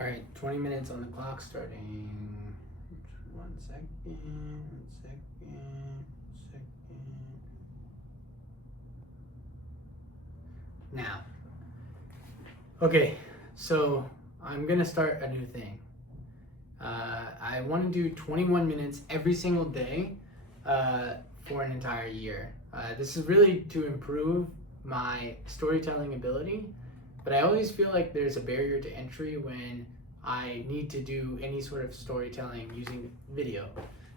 All right, 20 minutes on the clock starting. 1 second, 1 second. Now, okay, so I'm gonna start a new thing. I want to do 21 minutes every single day for an entire year. This is really to improve my storytelling ability, but I always feel like there's a barrier to entry when I need to do any sort of storytelling using video.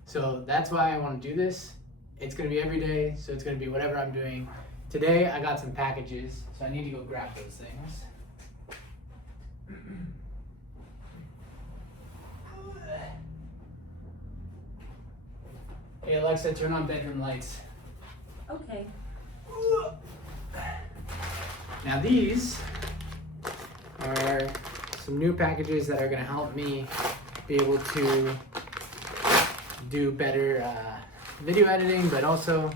So that's why I want to do this. It's going to be every day, so it's going to be whatever I'm doing. Today I got some packages, so I need to go grab those things. Hey Alexa, turn on bedroom lights. Okay. Now these are some new packages that are going to help me be able to do better video editing, but also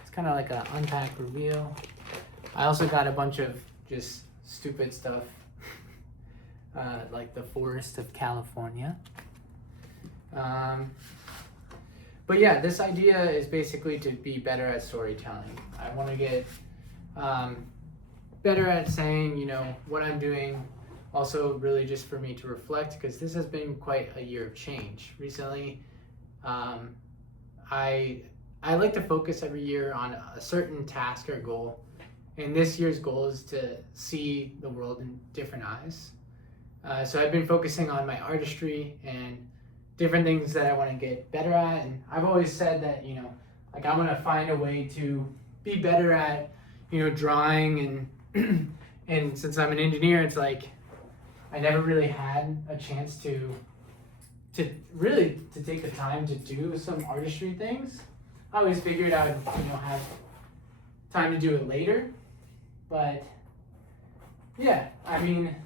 it's kind of like an unpack reveal. I also got a bunch of just stupid stuff like the forest of California. But yeah, this idea is basically to be better at storytelling. I want to get better at saying, you know, what I'm doing. Also, really just for me to reflect, because this has been quite a year of change recently. I like to focus every year on a certain task or goal, and this year's goal is to see the world in different eyes. So I've been focusing on my artistry and different things that I want to get better at, and I've always said that, you know, like I'm gonna find a way to be better at, you know, drawing, and and since I'm an engineer, it's like I never really had a chance to really take the time to do some artistry things. I always figured I would, you know, have time to do it later, but yeah, I mean,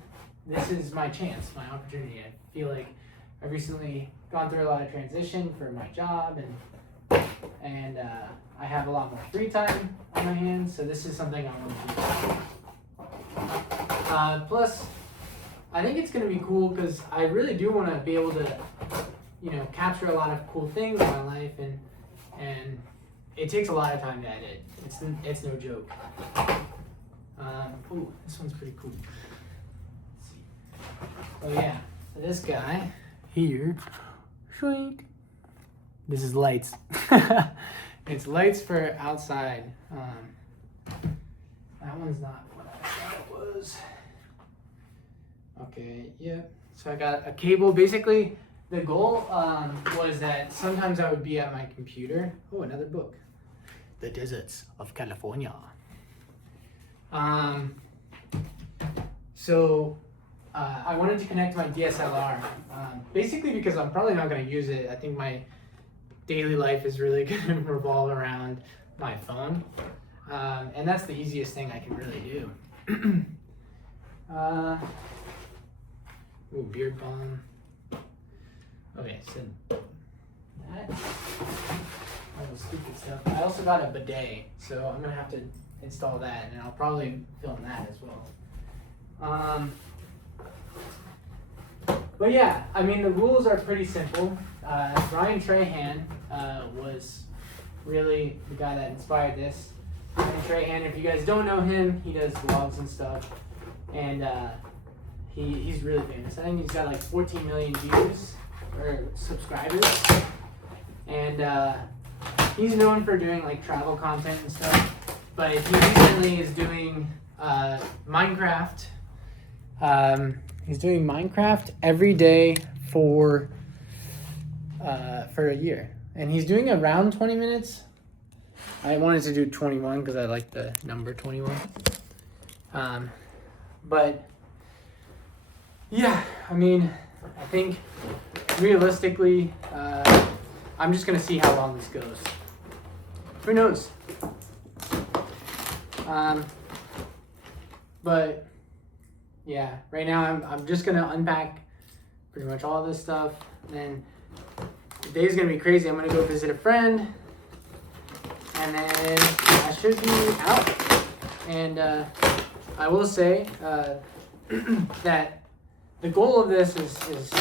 this is my chance, my opportunity. I feel like I've recently gone through a lot of transition for my job, and I have a lot more free time on my hands, so this is something I want to do. Plus, I think it's going to be cool because I really do want to be able to, you know, capture a lot of cool things in my life, and it takes a lot of time to edit. It's no joke. Ooh, this one's pretty cool. Let's see. Oh yeah, so this guy here, sweet. This is lights. It's lights for outside. That one's not what I thought it was. Okay, yeah. So I got a cable. Basically, the goal was that sometimes I would be at my computer. Oh, another book. The Deserts of California. So I wanted to connect my DSLR, basically because I'm probably not going to use it. I think my daily life is really going to revolve around my phone, and that's the easiest thing I can really do. Ooh, beard balm. Okay, so that, all the stupid stuff. I also got a bidet, so I'm gonna have to install that, and I'll probably film that as well. But yeah, I mean, the rules are pretty simple. Brian Trahan was really the guy that inspired this. Brian Trahan, if you guys don't know him, he does vlogs and stuff, and he's really famous. I think he's got like 14 million views or subscribers, and he's known for doing like travel content and stuff. But he recently is doing Minecraft. He's doing Minecraft every day for a year, and he's doing around 20 minutes. I wanted to do 21 because I like the number 21. But yeah, I mean, I think realistically, I'm just gonna see how long this goes. Who knows? But yeah, right now I'm just gonna unpack pretty much all this stuff. And then the day's gonna be crazy. I'm gonna go visit a friend, and then I should be out. And I will say that the goal of this is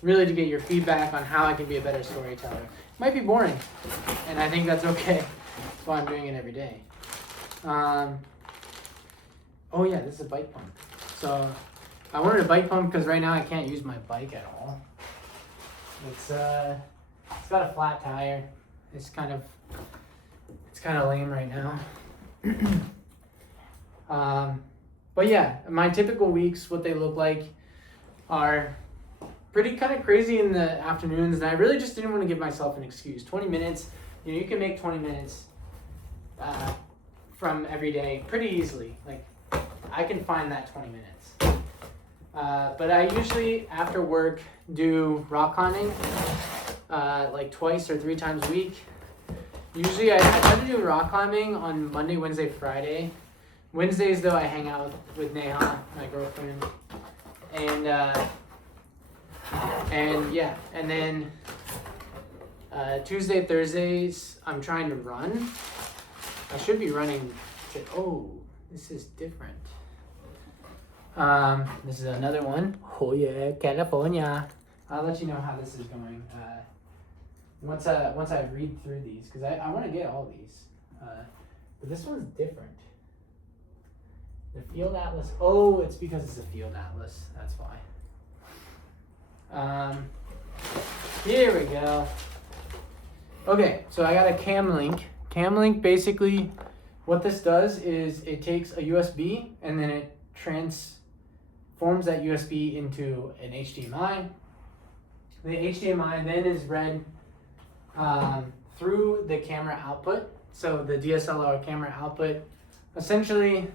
really to get your feedback on how I can be a better storyteller. It might be boring, and I think that's okay. That's why I'm doing it every day. Oh yeah, this is a bike pump. So I wanted a bike pump because right now I can't use my bike at all. It's got a flat tire. It's kind of lame right now. But yeah, my typical weeks, what they look like are pretty kind of crazy in the afternoons, and I really just didn't want to give myself an excuse. 20 minutes, you can make 20 minutes from every day pretty easily. Like, I can find that 20 minutes. But I usually, after work, do rock climbing like twice or 3 times a week. Usually I try to do rock climbing on Monday, Wednesday, Friday. Wednesdays, though, I hang out with Neha, my girlfriend. And yeah, and then Tuesday, Thursdays, I'm trying to run. I should be running this is different. This is another one. Oh yeah, California. I'll let you know how this is going once I read through these, because I want to get all these. But this one's different. The Field Atlas. Oh, it's because it's a Field Atlas. That's why. Here we go. Okay, so I got a Camlink. Camlink, basically, what this does is it takes a USB and then it transforms that USB into an HDMI. The HDMI then is read through the camera output. So the DSLR camera output essentially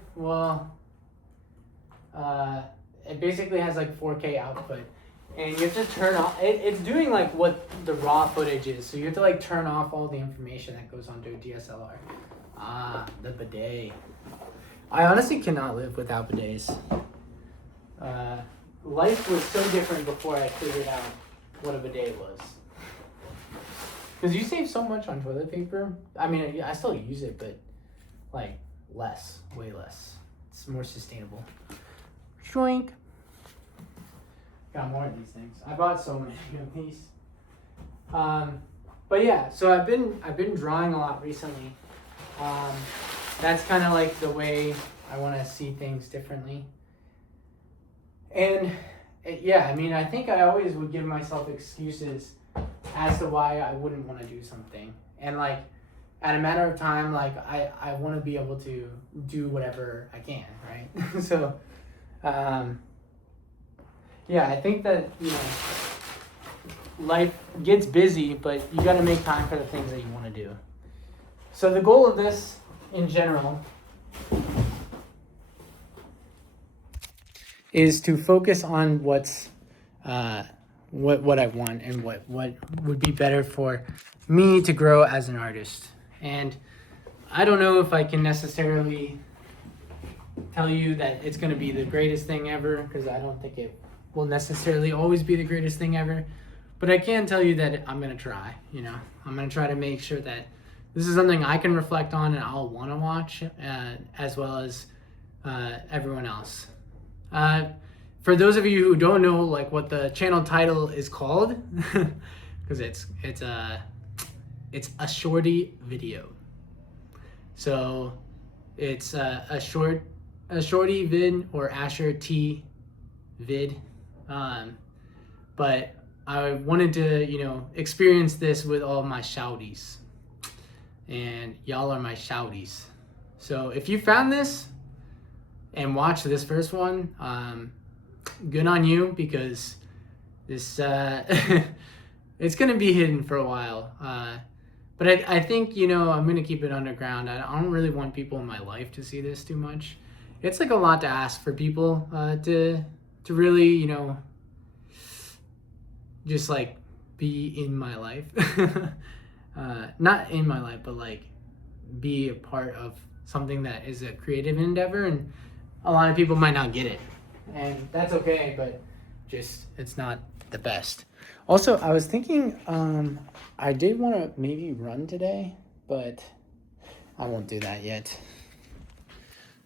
it basically has like 4K output, and you have to turn off it's doing like what the raw footage is, so you have to like turn off all the information that goes onto a DSLR. The bidet. I honestly cannot live without bidets. Life was so different before I figured out what a bidet was. Because you save so much on toilet paper. I mean, I still use it, but like less, way less. It's more sustainable. Shwink. Got more of these things. I bought so many of these. But yeah, so I've been drawing a lot recently. That's kind of like the way I want to see things differently. And yeah, I mean, I think I always would give myself excuses as to why I wouldn't want to do something. And like, at a matter of time, like I want to be able to do whatever I can, right? So, yeah, I think that, life gets busy, but you got to make time for the things that you want to do. So the goal of this, in general, is to focus on what I want and what would be better for me to grow as an artist. And I don't know if I can necessarily tell you that it's going to be the greatest thing ever, because I don't think it will necessarily always be the greatest thing ever. But I can tell you that I'm going to try, I'm going to try to make sure that this is something I can reflect on and I'll want to watch, as well as everyone else. For those of you who don't know, like, what the channel title is called, because it's a shorty video. So it's a shorty vid, or Asher T vid. But I wanted to, experience this with all my shouties. And y'all are my shouties. So if you found this and watched this first one, good on you, because this it's gonna be hidden for a while. But I think, I'm gonna keep it underground. I don't really want people in my life to see this too much. It's like a lot to ask for people to really, just like be in my life. Not in my life, but like be a part of something that is a creative endeavor, and a lot of people might not get it, and that's okay, but just it's not the best. Also, I was thinking I did want to maybe run today, but I won't do that yet.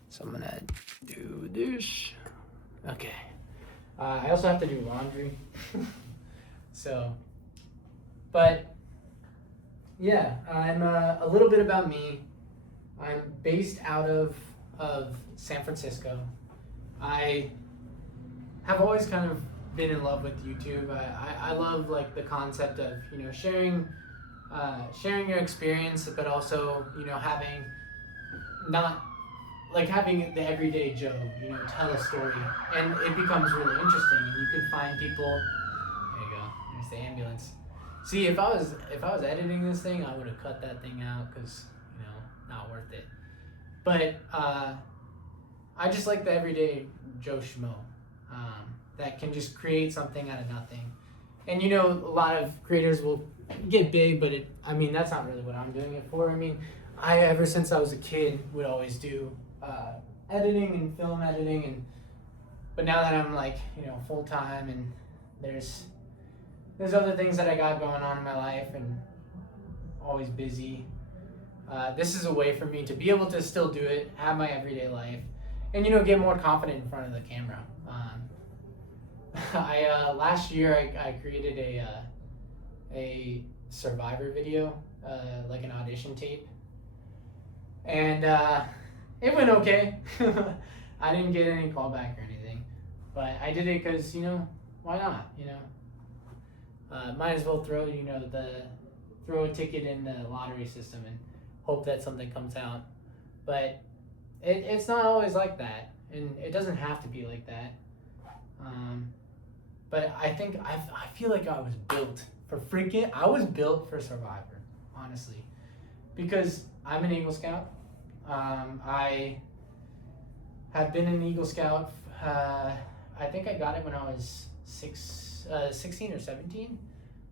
So I'm gonna do this. Okay. I also have to do laundry. So, but yeah, I'm a little bit about me. I'm based out of San Francisco. I have always kind of been in love with YouTube. I love like the concept of sharing your experience, but also having not like having the everyday Joe tell a story, and it becomes really interesting, and you can find people. There you go. There's the ambulance. See, if I was editing this thing, I would have cut that thing out because not worth it. But I just like the everyday Joe Schmo that can just create something out of nothing. And a lot of creators will get big, but that's not really what I'm doing it for. I ever since I was a kid would always do editing and film editing, but now that I'm like full time, and there's other things that I got going on in my life and always busy. This is a way for me to be able to still do it, have my everyday life, and get more confident in front of the camera. Last year I created a Survivor video, like an audition tape, and it went okay. I didn't get any callback or anything, but I did it because why not? Might as well throw a ticket in the lottery system and hope that something comes out. But it's not always like that, and it doesn't have to be like that. But I think I feel like I was built for Survivor, honestly, because I'm an Eagle Scout. I have been an Eagle Scout. I think I got it when I was 16 or 17.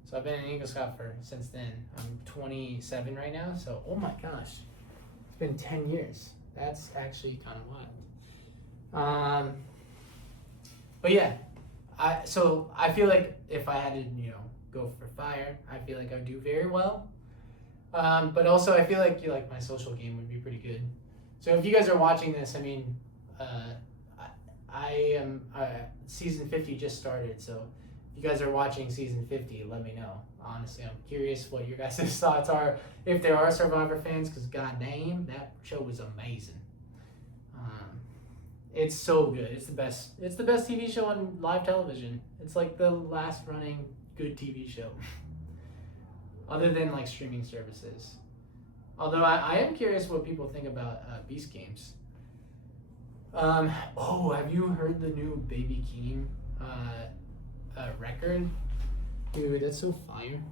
So I've been an Eagle Scout since then. I'm 27 right now. So, oh my gosh, it's been 10 years. That's actually kind of wild. But yeah, I feel like if I had to, go for fire, I feel like I would do very well. But also I feel like my social game would be pretty good. So if you guys are watching this, I am season 50 just started. So if you guys are watching season 50, let me know. Honestly, I'm curious what your guys' thoughts are, if there are Survivor fans, because goddamn, that show was amazing. It's so good. It's the best. It's the best TV show on live television. It's like the last running good TV show, other than like streaming services. Although I am curious what people think about Beast Games. Have you heard the new Baby Keem record? Dude, that's so fire.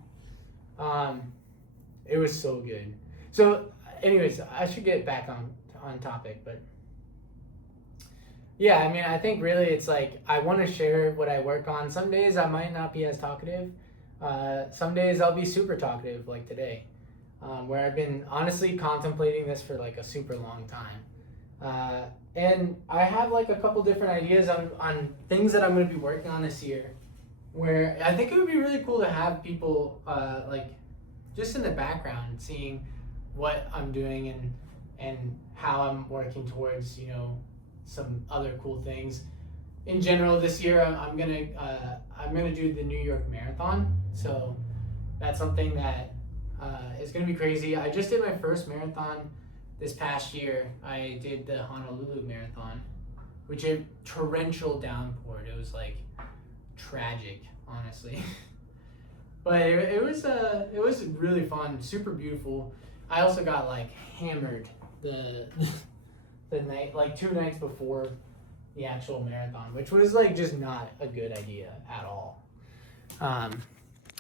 It was so good. So, anyways, I should get back on topic, but yeah, I think really it's like I want to share what I work on. Some days I might not be as talkative. Some days I'll be super talkative, like today, where I've been honestly contemplating this for like a super long time. And I have like a couple different ideas on things that I'm going to be working on this year, where I think it would be really cool to have people like just in the background seeing what I'm doing and how I'm working towards some other cool things. In general, this year I'm gonna do the New York Marathon, so that's something that is gonna be crazy. I just did my first marathon this past year. I did the Honolulu Marathon, which a torrential downpour. It was like tragic, honestly. But it was really fun, super beautiful. I also got like hammered the night, like 2 nights before the actual marathon, which was like just not a good idea at all.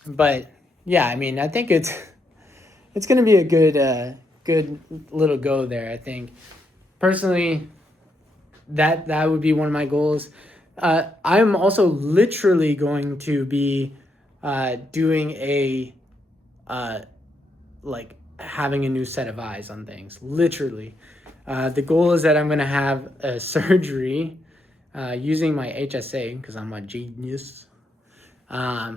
But yeah, I think it's gonna be a good little go there. I think personally that would be one of my goals. I'm also literally going to be doing a like having a new set of eyes on things, literally. The goal is that I'm going to have a surgery using my HSA because I'm a genius. Yeah,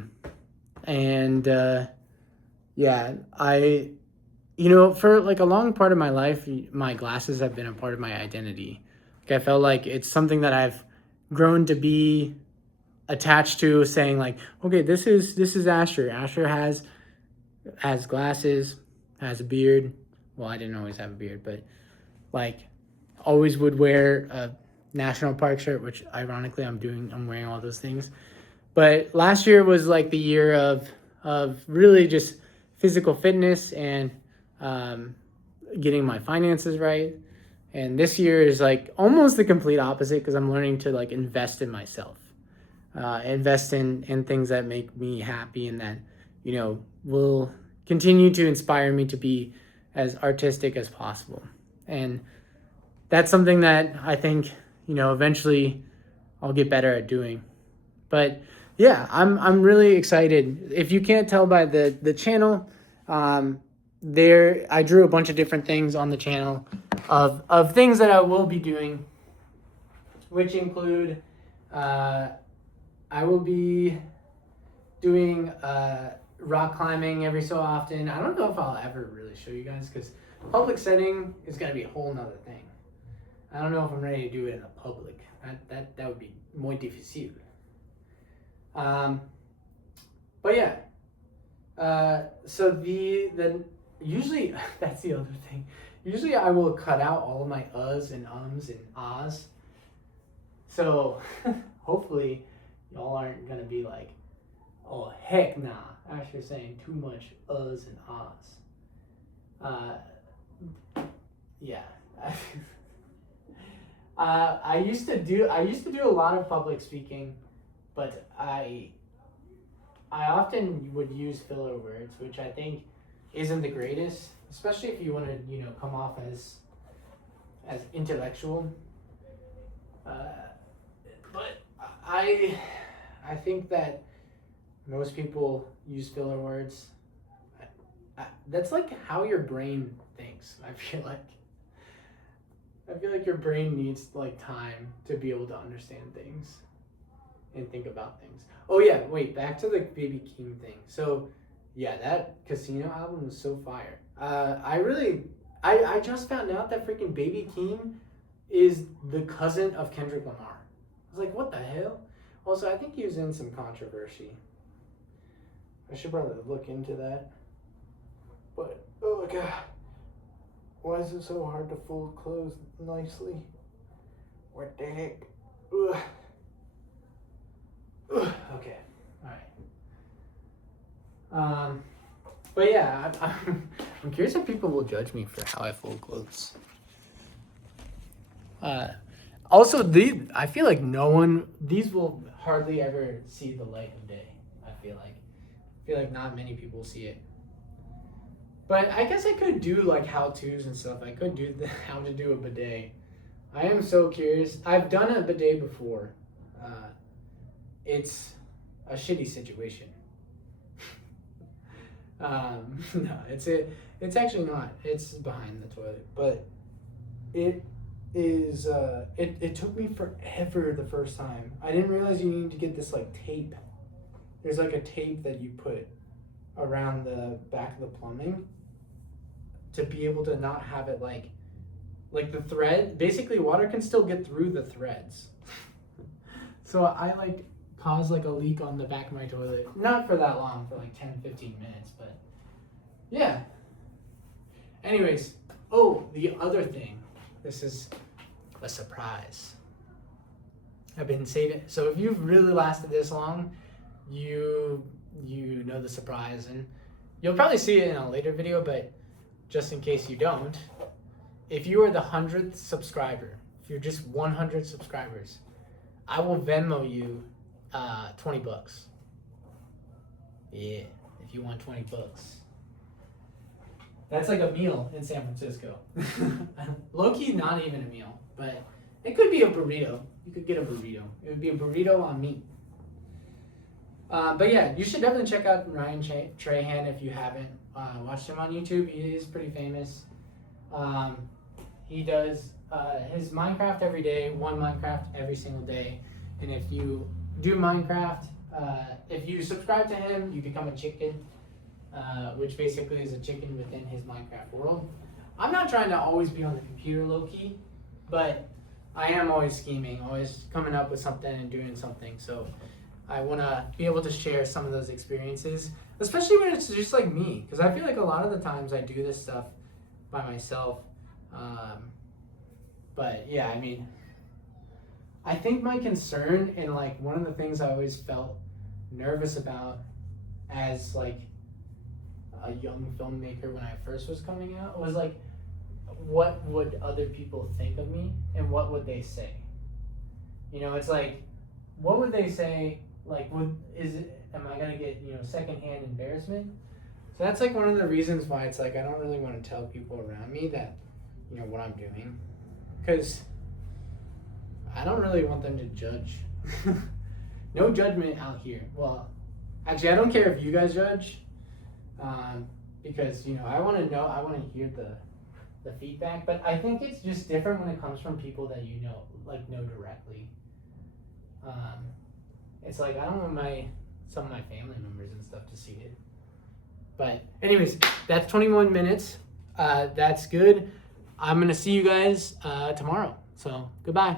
for like a long part of my life, my glasses have been a part of my identity. Like I felt like it's something that I've grown to be attached to saying like, okay, this is Asher. Asher has glasses, has a beard. Well, I didn't always have a beard, but like always would wear a national park shirt, which ironically I'm wearing all those things. But last year was like the year of really just physical fitness and getting my finances right. And this year is like almost the complete opposite because I'm learning to like invest in myself, invest in things that make me happy and that, will continue to inspire me to be as artistic as possible. And that's something that I think, eventually I'll get better at doing. But yeah, I'm really excited. If you can't tell by the channel, I drew a bunch of different things on the channel of things that I will be doing, which include I will be doing rock climbing every so often. I don't know if I'll ever really show you guys because public setting is going to be a whole nother thing. I don't know if I'm ready to do it in the public. That would be muy difícil. But yeah. So the usually that's the other thing. Usually I will cut out all of my uhs and ums and ahs. So hopefully y'all aren't gonna be like, oh heck nah, Asher's saying too much uhs and ahs. Yeah. I used to do a lot of public speaking, but I often would use filler words, which I think isn't the greatest, especially if you want to, come off as intellectual. But I think that most people use filler words. That's like how your brain thinks. I feel like your brain needs like time to be able to understand things and think about things. Oh yeah, wait, back to the Baby Keem thing. So yeah, that Casino album was so fire. I just found out that freaking Baby Keem is the cousin of Kendrick Lamar. I was like, what the hell? Also, I think he was in some controversy. I should probably look into that. But oh god, why is it so hard to fold clothes nicely? What the heck? Ugh. Okay, all right. But yeah, I'm curious if people will judge me for how I fold clothes. Also, I feel like these will hardly ever see the light of day. I feel like not many people see it. But I guess I could do like how-tos and stuff. I could do how to do a bidet. I am so curious. I've done a bidet before. It's a shitty situation. No, it's actually not. It's behind the toilet, but it is. It took me forever the first time. I didn't realize you need to get this like tape. There's like a tape that you put around the back of the plumbing to be able to not have it like the thread. Basically, water can still get through the threads. So I like caused like a leak on the back of my toilet. Not for that long, for like 10-15 minutes, but yeah. Anyways, the other thing. This is a surprise. I've been saving. So if you've really lasted this long, you know the surprise, and you'll probably see it in a later video, but just in case you don't, if you are the 100th subscriber, if you're just 100 subscribers, I will Venmo you $20. Yeah, if you want $20. That's like a meal in San Francisco. Low-key, not even a meal, but it could be a burrito. You could get a burrito. It would be a burrito on meat. But yeah, you should definitely check out Ryan Trahan if you haven't watched him on YouTube. He is pretty famous. He does his Minecraft every day, one Minecraft every single day. And if you do Minecraft, if you subscribe to him, you become a chicken, which basically is a chicken within his Minecraft world. I'm not trying to always be on the computer low-key, but I am always scheming, always coming up with something and doing something. So I want to be able to share some of those experiences, especially when it's just like me, because I feel like a lot of the times I do this stuff by myself. But yeah, I mean, I think my concern and like one of the things I always felt nervous about as like a young filmmaker when I first was coming out was like, what would other people think of me and what would they say? You know, it's like, what would they say? Like, am I gonna get, secondhand embarrassment? So that's like one of the reasons why it's like I don't really want to tell people around me that, what I'm doing, because I don't really want them to judge. No judgment out here. Well, actually, I don't care if you guys judge, because I want to know, I want to hear the feedback. But I think it's just different when it comes from people that know directly. It's like I don't want some of my family members and stuff to see it. But anyways, that's 21 minutes. That's good. I'm gonna see you guys tomorrow. So goodbye.